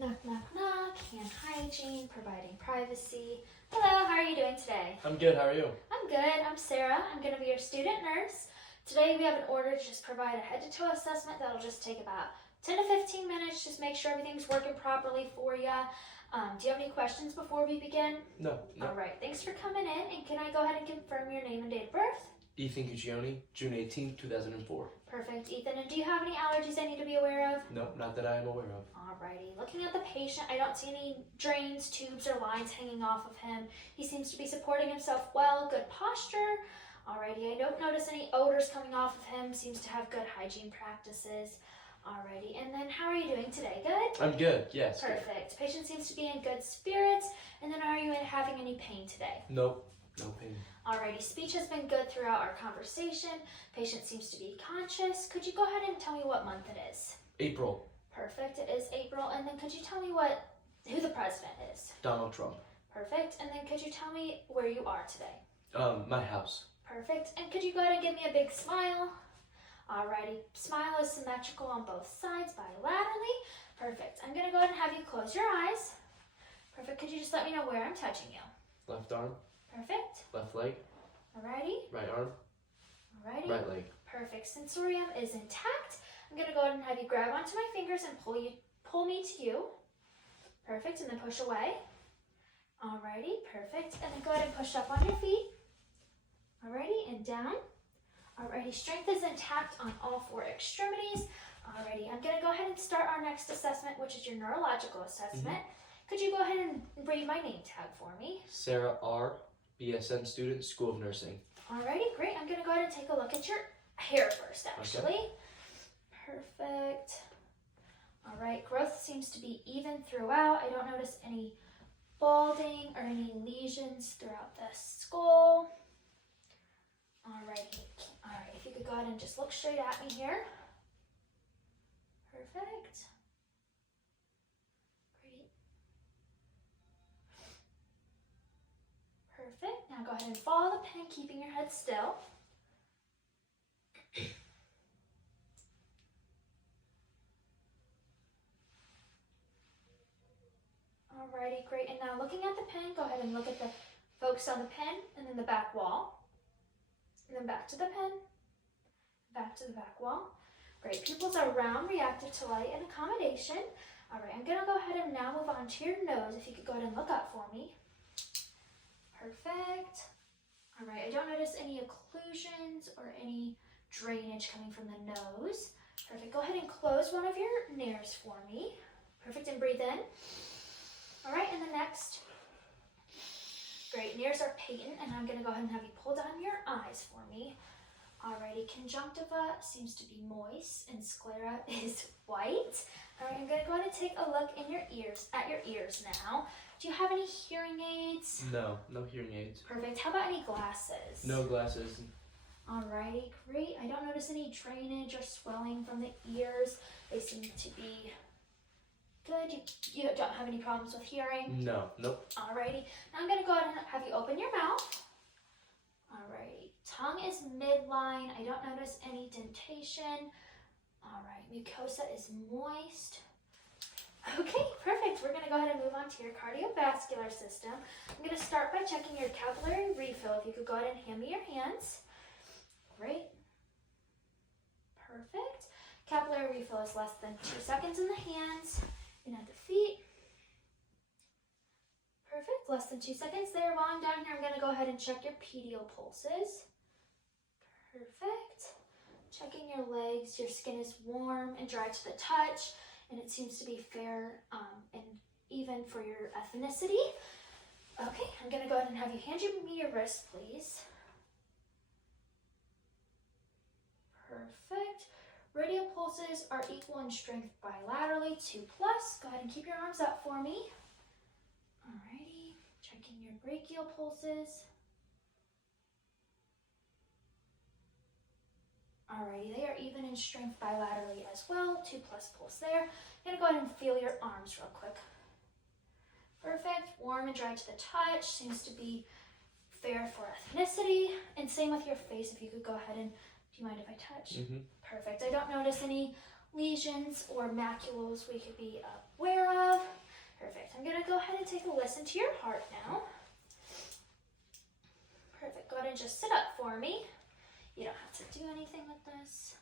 Knock, knock, knock. Hand hygiene, providing privacy. Hello, how are you doing today? I'm good, how are you? I'm good. I'm Sarah. I'm going to be your student nurse. Today we have an order to just provide a head-to-toe assessment that'll just take about 10 to 15 minutes. Just make sure everything's working properly for you. Do you have any questions before we begin? No. All right. Thanks for coming in. And can I go ahead and confirm your name and date of birth? Ethan Cuccione, June 18, 2004. Perfect, Ethan. And do you have any allergies I need to be aware of? No, not that I am aware of. Alrighty, looking at the patient, I don't see any drains, tubes, or lines hanging off of him. He seems to be supporting himself well, good posture. Alrighty, I don't notice any odors coming off of him, seems to have good hygiene practices. Alrighty, and then how are you doing today? Good? I'm good, yes. Perfect. Patient seems to be in good spirits. And then are you having any pain today? Nope, no pain. Alrighty, speech has been good throughout our conversation. Patient seems to be conscious. Could you go ahead and tell me what month it is? April. Perfect, it is April. And then could you tell me who the president is? Donald Trump. Perfect, and then could you tell me where you are today? My house. Perfect, and could you go ahead and give me a big smile? Alrighty, smile is symmetrical on both sides bilaterally. Perfect, I'm gonna go ahead and have you close your eyes. Perfect, could you just let me know where I'm touching you? Left arm, Perfect, left leg, alrighty, right arm, alrighty. right leg. Perfect, sensorium is intact. I'm gonna go ahead and have you grab onto my fingers and pull me to you. Perfect, and then push away. Alrighty, perfect, and then go ahead and push up on your feet. Alrighty, and down. Alrighty, strength is intact on all four extremities. Alrighty, I'm gonna go ahead and start our next assessment, which is your neurological assessment. Could you go ahead and read my name tag for me? Sarah R., BSN student, School of Nursing. Alrighty, great. I'm gonna go ahead and take a look at your hair first, actually. Okay. Perfect. Alright, growth seems to be even throughout. I don't notice any balding or any lesions throughout the skull. Alrighty. Alright, if you could go ahead and just look straight at me here. Perfect. Great. Perfect. Now go ahead and follow the pen, keeping your head still. Alrighty, great. And now looking at the pen, go ahead and look at the focus on the pen and then the back wall. And then back to the pen, back to the back wall. Great. Pupils are round, reactive to light and accommodation. Alright, I'm gonna go ahead and now move on to your nose. If you could go ahead and look up for me. Perfect. Alright, I don't notice any occlusions or any drainage coming from the nose. Perfect. Go ahead and close one of your nares for me. Perfect, and breathe in. Alright, and then next. Great, nares are patent, and I'm gonna go ahead and have you pull down your eyes for me. Alrighty, conjunctiva seems to be moist, and sclera is white. Alright, I'm gonna go ahead and take a look in your ears, at your ears now. Do you have any hearing aids? No hearing aids. Perfect. How about any glasses? No glasses. Alrighty, great. I don't notice any drainage or swelling from the ears. They seem to be good. You don't have any problems with hearing? No, nope. Alrighty. Now I'm going to go ahead and have you open your mouth. Alrighty. Tongue is midline. I don't notice any dentation. Alright. Mucosa is moist. Okay, perfect. We're going to go ahead and move on to your cardiovascular system. I'm going to start by checking your capillary refill. If you could go ahead and hand me your hands. Great. Perfect. Capillary refill is less than 2 seconds in the hands and at the feet. Perfect. Less than 2 seconds there. While I'm down here, I'm going to go ahead and check your pedial pulses. Perfect. Checking your legs. Your skin is warm and dry to the touch, and it seems to be fair and even for your ethnicity. Okay, I'm going to go ahead and have you hand me your wrist, please. Perfect. Radial pulses are equal in strength bilaterally, 2+. Go ahead and keep your arms up for me. Alrighty, checking your brachial pulses. Alrighty, they are even in strength bilaterally as well, 2+ pulse there. I'm gonna go ahead and feel your arms real quick. Perfect, warm and dry to the touch, seems to be fair for ethnicity. And same with your face, if you could go ahead and, do you mind if I touch? Mm-hmm. Perfect. I don't notice any lesions or macules we could be aware of. Perfect. I'm going to go ahead and take a listen to your heart now. Perfect. Go ahead and just sit up for me. You don't have to do anything with this.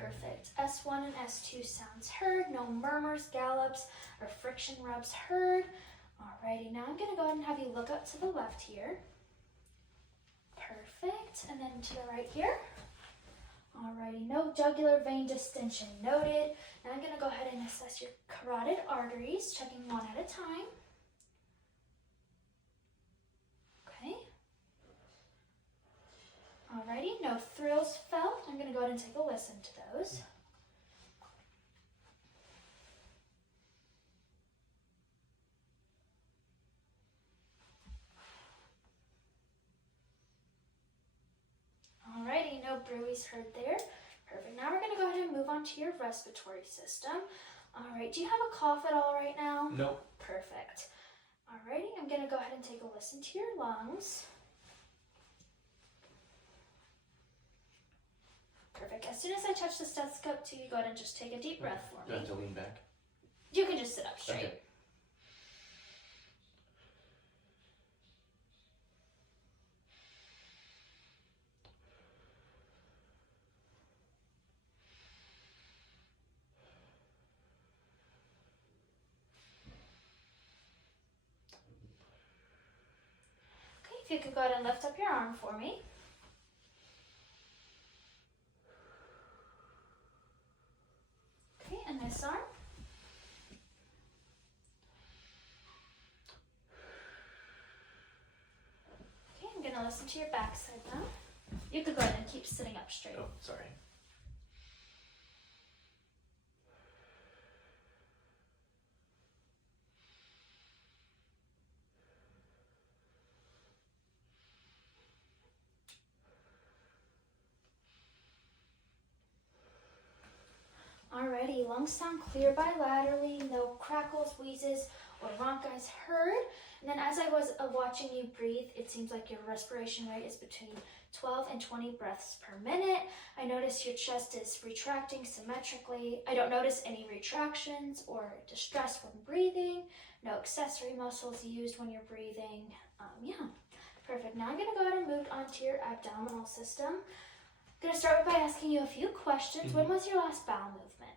Perfect. S1 and S2 sounds heard. No murmurs, gallops, or friction rubs heard. Alrighty, now I'm going to go ahead and have you look up to the left here. Perfect. And then to the right here. Alrighty, no jugular vein distension noted. Now I'm going to go ahead and assess your carotid arteries, checking one at a time. Okay. Alrighty, no thrills felt. I'm going to go ahead and take a listen to those. Alrighty, no bruise heard there. Perfect. Now we're going to go ahead and move on to your respiratory system. Alright, do you have a cough at all right now? Nope. Perfect. Alrighty, I'm going to go ahead and take a listen to your lungs. Perfect. As soon as I touch the stethoscope too, you go ahead and just take a deep breath for Do I me. have to lean back? You can just sit up straight. Okay. Okay, if you could go ahead and lift up your arm for me. Okay, and this arm. Okay, I'm going to listen to your backside now. You could go ahead and keep sitting up straight. Oh, sorry. Alrighty, lungs sound clear bilaterally, no crackles, wheezes, or rhonchis heard. And then as I was watching you breathe, it seems like your respiration rate is between 12 and 20 breaths per minute. I notice your chest is retracting symmetrically. I don't notice any retractions or distress when breathing. No accessory muscles used when you're breathing. Yeah, perfect. Now I'm going to go ahead and move on to your abdominal system. I'm going to start by asking you a few questions. When was your last bowel movement?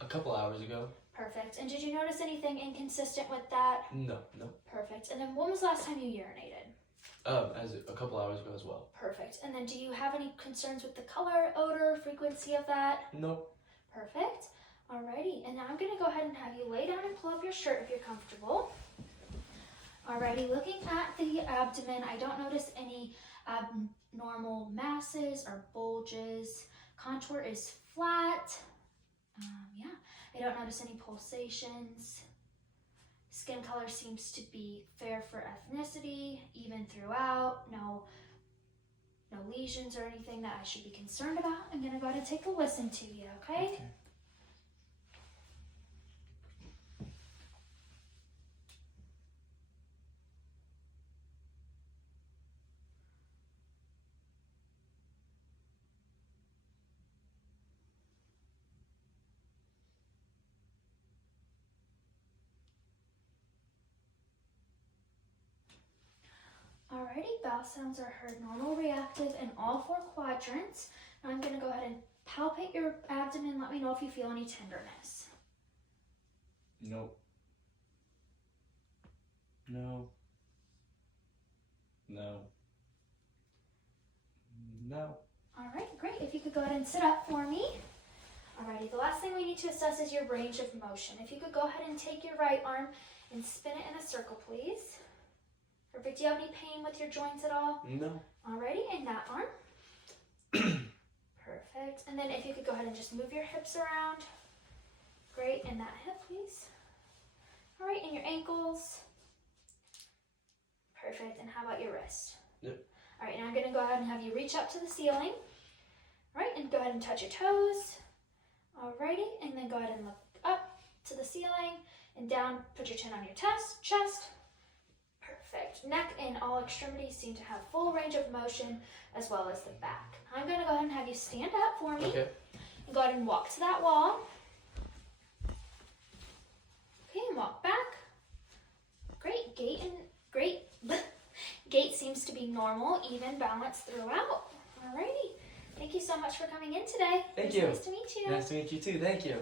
A couple hours ago? Perfect. And did you notice anything inconsistent with that? No. Perfect. And then when was the last time you urinated? As a couple hours ago as well. Perfect. And then do you have any concerns with the color, odor, frequency of that? Nope. Perfect. Alrighty. And now I'm going to go ahead and have you lay down and pull up your shirt if you're comfortable. Alrighty. Looking at the abdomen, I don't notice any abnormal masses or bulges. Contour is flat. Yeah. I don't notice any pulsations. Skin color seems to be fair for ethnicity, even throughout. No lesions or anything that I should be concerned about. I'm going to go ahead and take a listen to you, okay? Alrighty, bowel sounds are heard normal, reactive in all 4 quadrants. Now I'm going to go ahead and palpate your abdomen. Let me know if you feel any tenderness. Nope. No. Alright, great. If you could go ahead and sit up for me. Alrighty, the last thing we need to assess is your range of motion. If you could go ahead and take your right arm and spin it in a circle, please. Perfect. Do you have any pain with your joints at all? No. Alrighty, and that arm. Perfect. And then if you could go ahead and just move your hips around. Great, and that hip, please. Alright, and your ankles. Perfect. And how about your wrist? Yep. All right, now I'm gonna go ahead and have you reach up to the ceiling. All right, and go ahead and touch your toes. Alrighty, and then go ahead and look up to the ceiling and down. Put your chin on your chest. Perfect. Neck and all extremities seem to have full range of motion, as well as the back. I'm gonna go ahead and have you stand up for me. Okay. And go ahead and walk to that wall. Okay, and walk back. Great. Gait seems to be normal, even, balanced throughout. Alrighty. Thank you so much for coming in today. Thank It was you. nice to meet you. Nice to meet you too. Thank you.